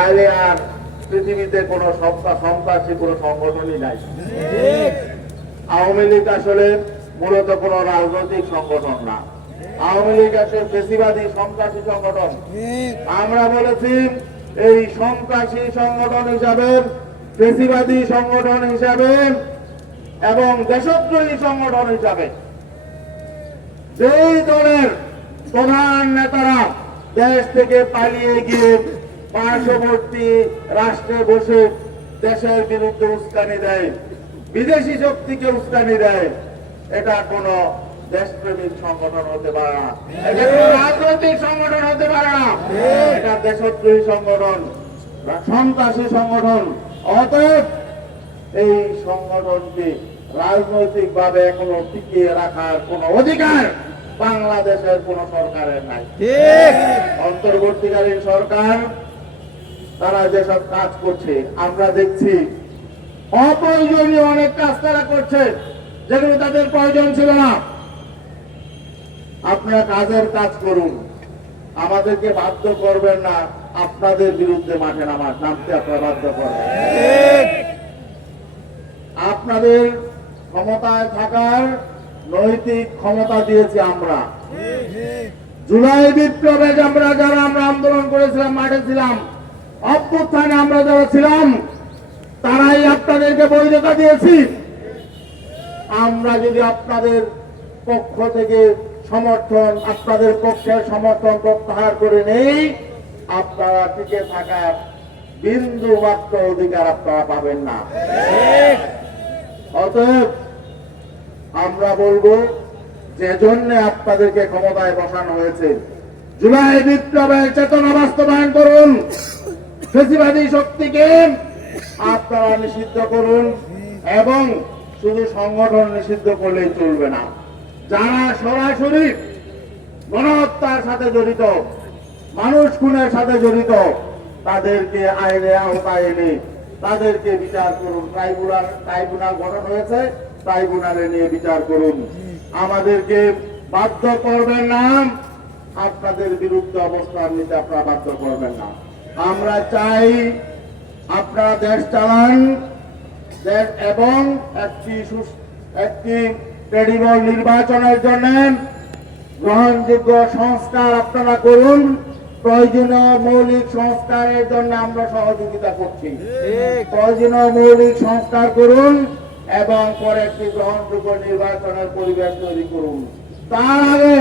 তাহলে আর পৃথিবীতে কোনো সন্ত্রাসী কোনো সংগঠনই নাই। আওয়ামী লীগ আসলে মূলত কোনো রাজনৈতিক সংগঠন না। আওয়ামী লীগ আসলে ফেসিবাদী সন্ত্রাসী সংগঠন। আমরা বলেছি এই সন্ত্রাসী সংগঠন হিসাবে, ফেসিবাদী সংগঠন হিসাবে এবং দেশদ্রোহী সংগঠন হিসাবে যেই দলের প্রধান নেতারা দেশ থেকে পালিয়ে গিয়ে পার্শ্ববর্তী রাষ্ট্রে বসে দেশের বিরুদ্ধে উস্কানি দেয়, বিদেশি শক্তিকে উস্কানি দেয়, এটা কোন দেশপ্রেমিক সংগঠন হতে পারে না, এটা কোন রাজনৈতিক সংগঠন হতে পারে না, এটা দেশদ্রোহী সংগঠন, সন্ত্রাসী সংগঠন। অতএব এই সংগঠনকে রাজনৈতিক ভাবে এখনো টিকিয়ে রাখার কোন অধিকার বাংলাদেশের কোন সরকারের নাই। অন্তর্বর্তীকালীন সরকার তারা যেসব কাজ করছে আমরা দেখছি, অপ্রয়োজনীয় অনেক কাজ তারা করছে যেগুলো তাদের প্রয়োজন ছিল না। আপনারা কাজের কাজ করুন, আমাদেরকে বাধ্য করবেন না আপনাদের বিরুদ্ধে মাঠে নামতে আপনারা বাধ্য করবেন। আপনাদের ক্ষমতায় থাকার নৈতিক ক্ষমতা দিয়েছি আমরা। জুলাই বিপ্লবে যারা আমরা আন্দোলন করেছিলাম, মাঠে ছিলাম, অভ্যুত্থানে আমরা যারা ছিলাম, তারাই আপনাদেরকে বৈধতা দিয়েছি। আমরা যদি আপনাদের পক্ষ থেকে সমর্থন, আপনাদের পক্ষের সমর্থন প্রত্যাহার করে নেই, আপনারা টিকে থাকার বিন্দু মাত্র অধিকার আপনারা পাবেন না। অতএব আমরা বলবো, যে জন্য আপনাদেরকে ক্ষমতায় বসানো হয়েছে, জুলাই বিপ্লবের চেতনা বাস্তবায়ন করুন, ফ্যাসিবাদী শক্তিকে আপনারা নিষিদ্ধ করুন। এবং শুধু সংগঠন নিষিদ্ধ করলেই চলবে না, যারা সরাসরি গণহত্যার সাথে জড়িত, মানুষ খুনের সাথে জড়িত, তাদেরকে আইনে আওতায় এনে তাদেরকে বিচার করুন। ট্রাইব্যুনাল গঠন হয়েছে, ট্রাইব্যুনালে নিয়ে বিচার করুন। আমাদেরকে বাধ্য করবেন না, আপনাদের বিরুদ্ধে অবস্থান নিতে আপনারা বাধ্য করবেন না। আমরা চাই আপনারা দেশ চালান এবং একটি ক্রেডিবল নির্বাচনের জন্য গ্রহণযোগ্য সংস্কার আপনারা করুন। প্রয়োজনীয় মৌলিক সংস্কারের জন্য আমরা সহযোগিতা করছি। প্রয়োজনীয় মৌলিক সংস্কার করুন এবং পরে একটি গ্রহণযোগ্য নির্বাচনের পরিবেশ তৈরি করুন। তার আগে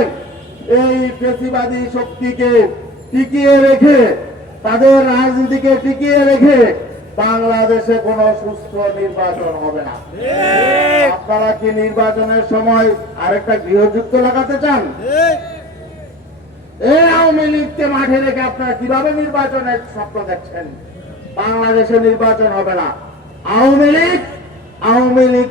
এই ফ্যাসিবাদী শক্তিকে টিকিয়ে রেখে, তাদের রাজনীতিকে টিকিয়ে রেখে বাংলাদেশে কোনো সুস্থ নির্বাচন হবে না। আপনারা কি নির্বাচনের সময় আরেকটা গৃহযুদ্ধ লাগাতে চান? এই আওয়ামী লীগকে মাঠে রেখে আপনারা কিভাবে নির্বাচনের স্বপ্ন দেখছেন? বাংলাদেশে নির্বাচন হবে না। আওয়ামী লীগ